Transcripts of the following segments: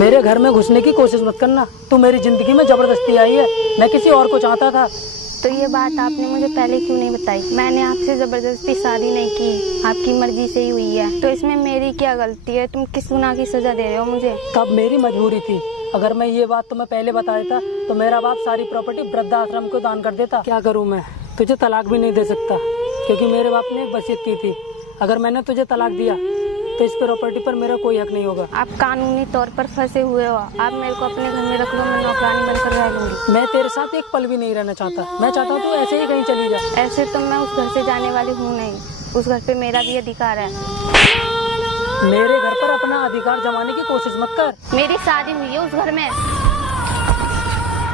मेरे घर में घुसने की कोशिश मत करना। तू मेरी जिंदगी में जबरदस्ती आई है, मैं किसी और को चाहता था। तो ये बात आपने मुझे पहले क्यों नहीं बताई? मैंने आपसे जबरदस्ती शादी नहीं की, आपकी मर्जी से ही हुई है। तो इसमें मेरी क्या गलती है? तुम किस गुनाह की सजा दे रहे हो मुझे? तब मेरी मजबूरी थी। अगर मैं ये बात तुम्हें पहले बता देता तो मेरा बाप सारी प्रॉपर्टी वृद्धाश्रम को दान कर देता। क्या करूँ मैं, तुझे तलाक भी नहीं दे सकता क्योंकि मेरे बाप ने एक वसीयत की थी, अगर मैंने तुझे तलाक दिया तो इस प्रॉपर्टी पर मेरा कोई हक नहीं होगा। आप कानूनी तौर पर फंसे हुए हो। आप मेरे को अपने घर में रख लो, मैं नौकरानी बनकर रह लूंगी। मैं तेरे साथ एक पल भी नहीं रहना चाहता। मैं चाहता हूँ तू ऐसे ही कहीं चली जा। ऐसे तो मैं उस घर से जाने वाली हूँ नहीं, उस घर पे मेरा भी अधिकार है। मेरे घर पर अपना अधिकार जमाने की कोशिश मत कर। मेरी शादी हुई है उस घर में।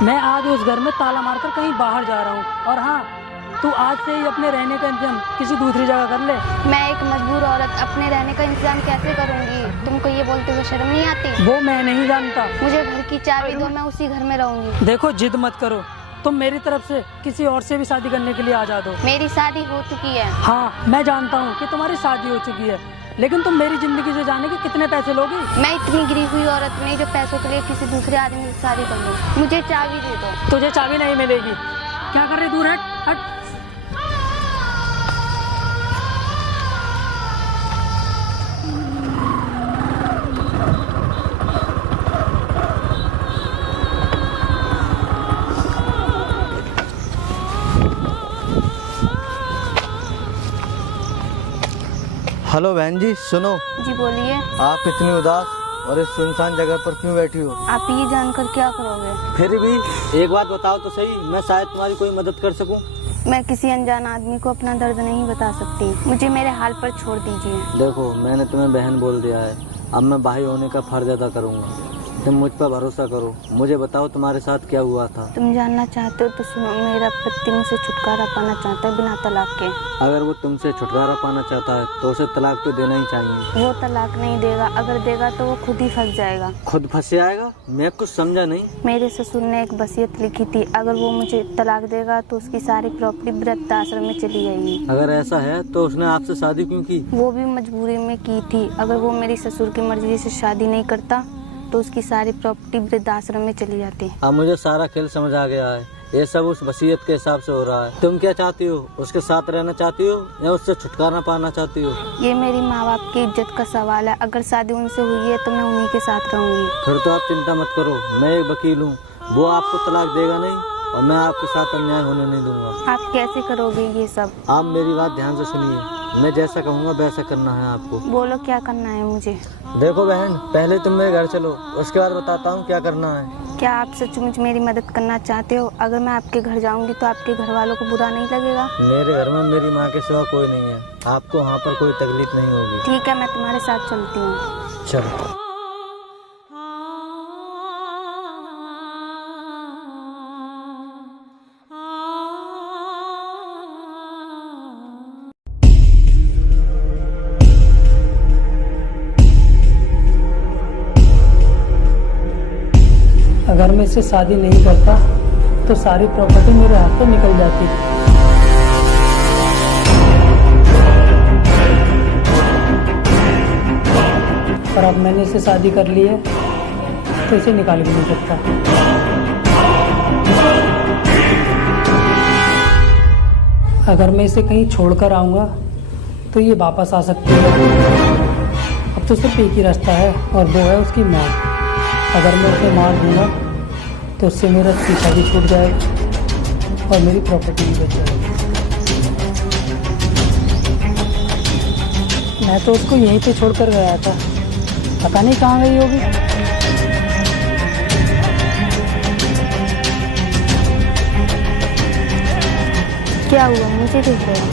मैं आज उस घर में ताला मारकर कहीं बाहर जा रहा हूँ। और हाँ, तू आज से ही अपने रहने का इंतजाम किसी दूसरी जगह कर ले। मैं एक मजबूर औरत अपने रहने का इंतजाम कैसे करूंगी? तुमको ये बोलते हुए शर्म नहीं आती? वो मैं नहीं जानता। मुझे घर की चाबी दो, मैं उसी घर में रहूंगी। देखो, जिद मत करो। तुम मेरी तरफ से किसी और से भी शादी करने के लिए आजाद हो। मेरी शादी हो चुकी है। हाँ, मैं जानता हूँ कि तुम्हारी शादी हो चुकी है, लेकिन तुम मेरी जिंदगी से जाने के कितने पैसे लोगी? मैं इतनी गिरी हुई औरत नहीं जो पैसों के लिए किसी दूसरे आदमी से शादी कर लूं। मुझे चाबी दे दो। तुझे चाबी नहीं मिलेगी। क्या कर रही? दूर हट, हट। हेलो बहन जी, सुनो। जी बोलिए। आप इतनी उदास और इस सुनसान जगह पर क्यों बैठी हो? आप ये जानकर क्या करोगे? फिर भी एक बात बताओ तो सही, मैं शायद तुम्हारी कोई मदद कर सकूं। मैं किसी अनजान आदमी को अपना दर्द नहीं बता सकती, मुझे मेरे हाल पर छोड़ दीजिए। देखो, मैंने तुम्हें बहन बोल दिया है, अब मैं भाई होने का फर्ज अदा करूंगा। तुम मुझ पर भरोसा करो। मुझे बताओ तुम्हारे साथ क्या हुआ था? तुम जानना चाहते हो तो सुनो। मेरा पति मुझसे छुटकारा पाना चाहता है बिना तलाक के। अगर वो तुमसे छुटकारा पाना चाहता है तो उसे तलाक तो देना ही चाहिए। वो तलाक नहीं देगा, अगर देगा तो वो खुद ही फंस जाएगा। खुद फंस जाएगा? मैं कुछ समझा नहीं। मेरे ससुर ने एक वसीयत लिखी थी, अगर वो मुझे तलाक देगा तो उसकी सारी प्रॉपर्टी वृद्धाश्रम में चली जाएगी। अगर ऐसा है तो उसने आपसे शादी क्यों की? वो भी मजबूरी में की थी। अगर वो मेरी ससुर की मर्जी से शादी नहीं करता तो उसकी सारी प्रॉपर्टी वृद्धाश्रम में चली जाती। अब मुझे सारा खेल समझ आ गया है। ये सब उस वसीयत के हिसाब से हो रहा है। तुम क्या चाहती हो? उसके साथ रहना चाहती हो या उससे छुटकारा पाना चाहती हो? ये मेरी माँ बाप की इज्जत का सवाल है। अगर शादी उनसे हुई है तो मैं उन्हीं के साथ रहूंगी। फिर तो आप चिंता मत करो, मैं एक वकील हूँ। वो आपको तलाक देगा नहीं और मैं आपके साथ अन्याय होने नहीं दूंगा। आप कैसे करोगे ये सब? आप मेरी बात ध्यान से सुनिए। मैं जैसा कहूँगा वैसा करना है आपको। बोलो क्या करना है मुझे? देखो बहन, पहले तुम मेरे घर चलो, उसके बाद बताता हूँ क्या करना है। क्या आप सचमुच मेरी मदद करना चाहते हो? अगर मैं आपके घर जाऊंगी तो आपके घर वालों को बुरा नहीं लगेगा? मेरे घर में मेरी माँ के सिवा कोई नहीं है, आपको वहाँ पर कोई तकलीफ नहीं होगी। ठीक है, मैं तुम्हारे साथ चलती हूँ। चलो। अगर मैं इससे शादी नहीं करता तो सारी प्रॉपर्टी मेरे हाथ से निकल जाती। पर अब मैंने इससे शादी कर ली है तो इसे निकाल भी नहीं सकता। अगर मैं इसे कहीं छोड़कर आऊँगा तो ये वापस आ सकती है। अब तो सिर्फ एक ही रास्ता है और वो है उसकी मौत। अगर मैं उसे मार दूंगा तो उससे मेरा पीछा भी छूट जाएगा और मेरी प्रॉपर्टी भी बच जाएगी। मैं तो उसको यहीं पे छोड़कर गया था, पता नहीं कहाँ गई होगी। क्या हुआ, मुझे देख रहे हो?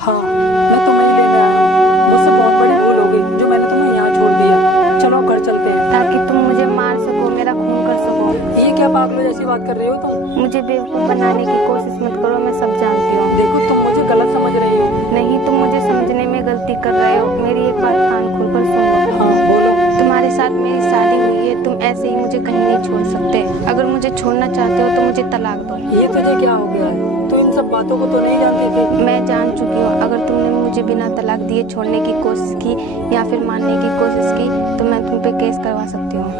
हाँ, मैं तुम्हें ही लेने आया हूँ। मुझसे बहुत बड़ी भूल हो गई जो मैंने तुम्हें यहाँ छोड़ दिया। चलो घर चलते हैं। ताकि तुम मुझे मार सको, मेरा खून कर सको। ये क्या पागलों जैसी बात कर रही हो तुम? मुझे बेवकूफ़ बनाने की कोशिश मत करो, मैं सब जानती हूँ। देखो, तुम मुझे गलत समझ रही हो। नहीं, तुम मुझे समझने में गलती कर रहे हो। मेरी एक बात कान खोलकर सुन लो। हाँ बोलो। तुम्हारे साथ मेरी शादी हुई है, तुम ऐसे ही मुझे कहीं नहीं छोड़ सकते। अगर मुझे छोड़ना चाहते हो तो मुझे तलाक दो। ये तुझे क्या हो गया है? तू इन सब बातों को तो नहीं जानती थी। मैं जान चुकी हूँ। अगर तुमने मुझे मुझे बिना तलाक दिए छोड़ने की कोशिश की या फिर मारने की कोशिश की तो मैं तुम पे केस करवा सकती हूँ।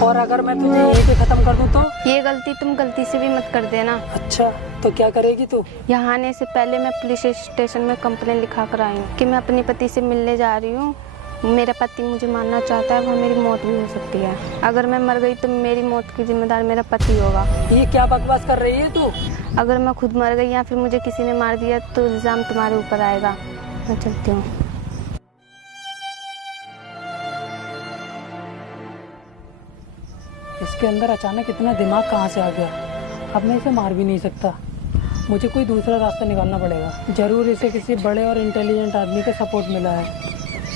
और अगर मैं तुझे यहीं पे खत्म कर दूं तो? ये गलती तुम गलती से भी मत कर देना। अच्छा, तो क्या करेगी तू? यहाँ आने से पहले मैं पुलिस स्टेशन में कंप्लेन लिखा कर आई हूँ कि मैं अपने पति से मिलने जा रही हूँ। मेरा पति मुझे मारना चाहता है, वह मेरी मौत भी हो सकती है। अगर मैं मर गई तो मेरी मौत की जिम्मेदार मेरा पति होगा। ये क्या बकवास कर रही है तू? अगर मैं खुद मर गई या फिर मुझे किसी ने मार दिया तो इल्ज़ाम तुम्हारे ऊपर आएगा। मैं चलती हूँ। इसके अंदर अचानक इतना दिमाग कहाँ से आ गया? अब मैं इसे मार भी नहीं सकता, मुझे कोई दूसरा रास्ता निकालना पड़ेगा। जरूर इसे किसी बड़े और इंटेलिजेंट आदमी का सपोर्ट मिला है।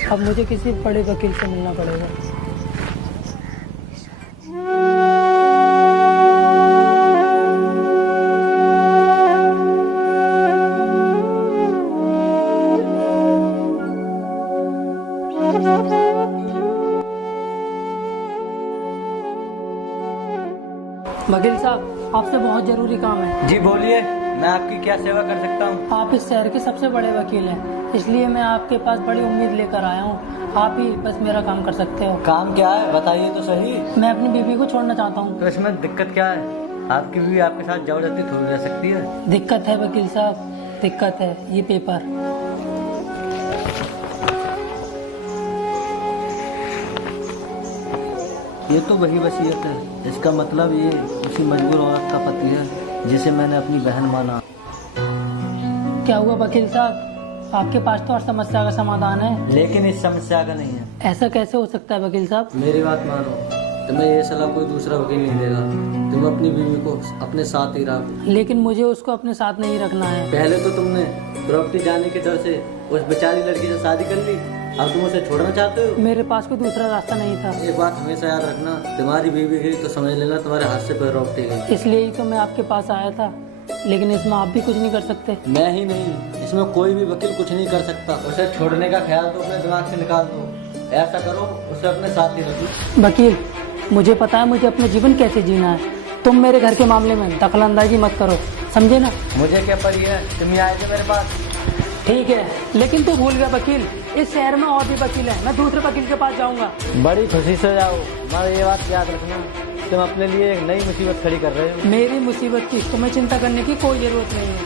अब मुझे किसी बड़े वकील से मिलना पड़ेगा। वकील साहब, आपसे बहुत जरूरी काम है। जी बोलिए, मैं आपकी क्या सेवा कर सकता हूँ? आप इस शहर के सबसे बड़े वकील हैं, इसलिए मैं आपके पास बड़ी उम्मीद लेकर आया हूँ। आप ही बस मेरा काम कर सकते हो। काम क्या है बताइए तो सही। मैं अपनी बीवी को छोड़ना चाहता हूँ। तो इसमें दिक्कत क्या है? आपकी बीवी आपके साथ जबरदस्ती थोड़ी रह सकती है। दिक्कत है वकील साहब, दिक्कत है। ये पेपर। ये तो वही वसीयत है। इसका मतलब ये उसी मजबूर औरत का पति है जिसे मैंने अपनी बहन माना। क्या हुआ वकील साहब? आपके पास तो हर समस्या का समाधान है, लेकिन इस समस्या का नहीं है। ऐसा कैसे हो सकता है वकील साहब? मेरी बात मानो, तुम्हें ये सलाह कोई दूसरा वकील नहीं देगा। तुम अपनी बीवी को अपने साथ ही रखो। लेकिन मुझे उसको अपने साथ नहीं रखना है। पहले तो तुमने प्रॉपर्टी जाने के डर से उस बेचारी लड़की से शादी कर ली, अब तुम उसे छोड़ना चाहते हो? मेरे पास कोई दूसरा रास्ता नहीं था। एक बात हमेशा याद रखना, तुम्हारी बीवी गई तो समझ लेना तुम्हारे हाथ से प्रॉपर्टी गई। इसलिए ही तो मैं आपके पास आया था, लेकिन इसमें आप भी कुछ नहीं कर सकते। मैं ही नहीं, इसमें कोई भी वकील कुछ नहीं कर सकता। उसे छोड़ने का ख्याल तो अपने दिमाग से निकाल दो। ऐसा करो, उसे अपने साथ ही रखो। वकील, मुझे पता है मुझे अपने जीवन कैसे जीना है। तुम मेरे घर के मामले में दखलंदाजी मत करो, समझे ना? मुझे क्या पड़ी है, तुम ही आए थे मेरे पास। ठीक है, लेकिन तू भूल गया वकील, इस शहर में और भी वकील हैं। मैं दूसरे वकील के पास जाऊंगा। बड़ी खुशी से जाओ, मगर ये बात याद रखना, तुम अपने लिए एक नई मुसीबत खड़ी कर रहे हो। मेरी मुसीबत की तुम्हें चिंता करने की कोई जरूरत नहीं है।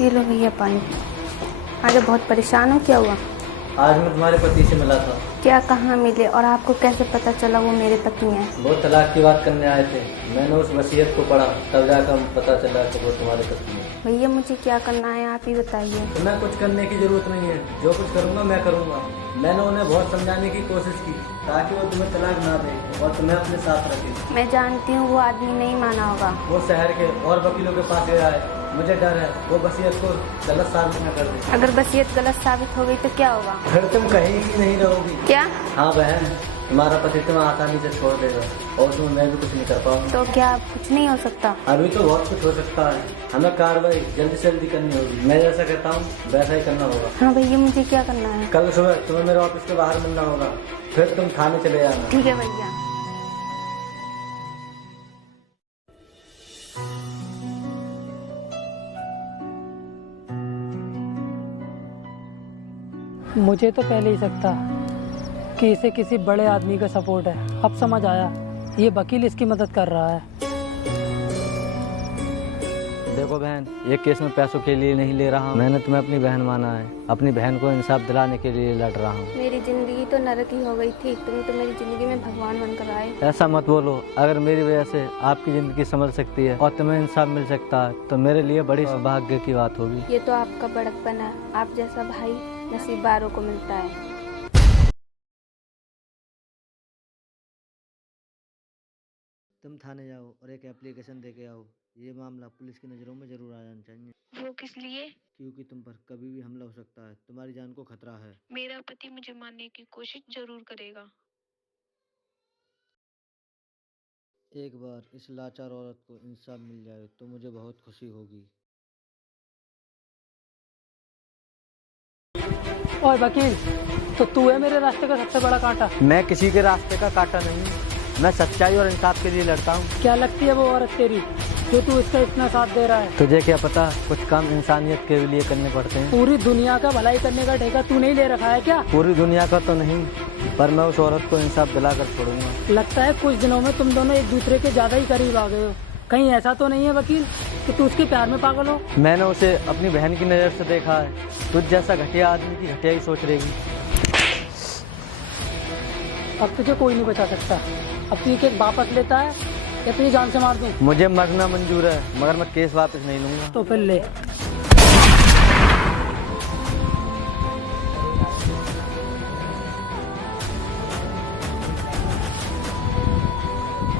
ये लो भैया पानी। आज बहुत परेशान हो, क्या हुआ? आज मैं तुम्हारे पति से मिला था। क्या, कहाँ मिले और आपको कैसे पता चला वो मेरे पति हैं? वो तलाक की बात करने आए थे। मैंने उस वसीयत को पढ़ा, तब जाकर पता चला कि वो तुम्हारे पति हैं। भैया मुझे क्या करना है आप ही बताइए। तुम्हें कुछ करने की जरूरत नहीं है, जो कुछ करूँगा मैं करूँगा। मैंने उन्हें बहुत समझाने की कोशिश की ताकि वो तुम्हें तलाक ना दे और तुम्हें अपने साथ रखे। मैं जानती हूँ वो आदमी नहीं माना होगा। वो शहर के और वकीलों के पास गया है, मुझे डर है वो वसीयत को गलत साबित न कर दे। अगर वसीयत गलत साबित हो गई तो क्या होगा? फिर तुम कहीं ही नहीं रहोगी। क्या? हाँ बहन, तुम्हारा पति तुम्हें आसानी से छोड़ देगा और तुम्हें मैं भी कुछ नहीं कर पाऊंगा। तो क्या कुछ नहीं हो सकता? अभी तो बहुत कुछ हो सकता है। हमें कार्रवाई जल्दी से जल्दी करनी होगी। मैं जैसा कहता हूँ वैसा ही करना होगा। हाँ भैया, मुझे क्या करना है? कल सुबह तुम्हें मेरे ऑफिस के बाहर मिलना होगा, फिर तुम थाने चले जाना। ठीक है भैया। मुझे तो पहले ही शक था कि इसे किसी बड़े आदमी का सपोर्ट है। अब समझ आया, ये वकील इसकी मदद कर रहा है। देखो बहन, ये केस मैं पैसों के लिए नहीं ले रहा हूँ। मैंने तुम्हें अपनी बहन माना है, अपनी बहन को इंसाफ दिलाने के लिए लड़ रहा हूँ। मेरी जिंदगी तो नरक ही हो गई थी, तुम तो मेरी जिंदगी में भगवान बनकर आए। ऐसा मत बोलो। अगर मेरी वजह से आपकी जिंदगी संभल सकती है और तुम्हें इंसाफ मिल सकता है तो मेरे लिए बड़ी सौभाग्य की बात होगी। ये तो आपका बड़कपन है। आप जैसा भाई नसीबदारों को मिलता है। तुम थाने जाओ और एक एप्लीकेशन दे के आओ। ये मामला पुलिस की नज़रों में जरूर आ जाना चाहिए। वो किस लिए? क्योंकि तुम पर कभी भी हमला हो सकता है, तुम्हारी जान को खतरा है। मेरा पति मुझे मारने की कोशिश जरूर करेगा। एक बार इस लाचार औरत को इंसाफ मिल जाए तो मुझे बहुत खुशी होगी। और वकील, तो तू है मेरे रास्ते का सबसे बड़ा कांटा। मैं किसी के रास्ते का कांटा नहीं, मैं सच्चाई और इंसाफ के लिए लड़ता हूँ। क्या लगती है वो औरत तेरी जो तू इसका इतना साथ दे रहा है? तुझे क्या पता, कुछ काम इंसानियत के लिए करने पड़ते हैं। पूरी दुनिया का भलाई करने का ठेका तू नहीं ले रखा है क्या? पूरी दुनिया का तो नहीं, पर मैं उस औरत को इंसाफ दिलाकर छोड़ूंगा। लगता है कुछ दिनों में तुम दोनों एक दूसरे के ज्यादा ही करीब आ गए हो। कहीं ऐसा तो नहीं है वकील कि तू उसके प्यार में पागल हो? मैंने उसे अपनी बहन की नज़र से देखा है। तुझ जैसा घटिया आदमी की घटिया ही सोच रहेगी। अब तुझे कोई नहीं बचा सकता। अब तू ये केस वापस लेता है या तुझे जान से मार दूं? मुझे मरना मंजूर है, मगर मैं केस वापस नहीं लूंगा। तो फिर ले।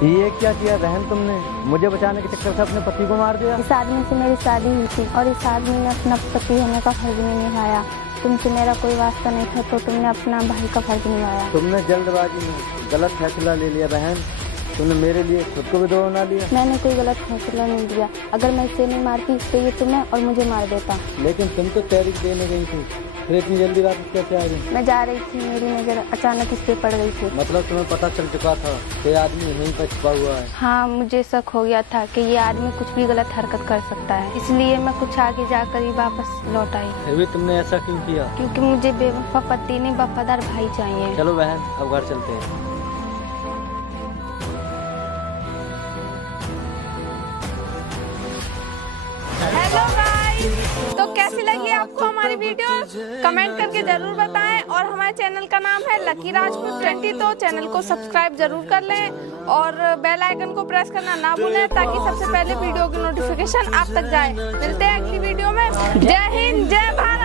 ये क्या किया बहन तुमने? मुझे बचाने के चक्कर से अपने पति को मार दिया। इस आदमी से मेरी शादी हुई थी और इस आदमी ने अपना पति होने का फर्ज नहीं निभाया। तुमसे मेरा कोई वास्ता नहीं था तो तुमने अपना भाई का फर्ज निभाया। तुमने जल्दबाजी में गलत फैसला ले लिया बहन। तुमने मेरे लिए खुद को भी दो बना लिया। मैंने कोई गलत फैसला नहीं दिया। अगर मैं इसे नहीं मारती तो ये तुम्हें और मुझे मार देता। लेकिन तुम तो तहरीक देने गई थी, फिर इतनी जल्दी वापस कैसे आ गई? मैं जा रही थी, मेरी नज़र अचानक इस पे पड़ गई थी। मतलब तुम्हें पता चल चुका था कि आदमी यहीं पर छुपा हुआ है? हाँ, मुझे शक हो गया था कि ये आदमी कुछ भी गलत हरकत कर सकता है, इसलिए मैं कुछ आगे जाकर ही वापस लौट आई। फिर भी तुमने ऐसा क्यों किया? क्योंकि मुझे बेवफा पति नहीं, वफादार भाई चाहिए। चलो बहन, अब घर चलते हैं। हेलो गाइस, तो कैसी लगी आपको हमारी वीडियो? कमेंट करके जरूर बताएं। और हमारे चैनल का नाम है लकी राजपूत 20, तो चैनल को सब्सक्राइब जरूर कर लें और बेल आइकन को प्रेस करना ना भूलें ताकि सबसे पहले वीडियो की नोटिफिकेशन आप तक जाए। मिलते हैं अगली वीडियो में। जय हिंद, जय भारत।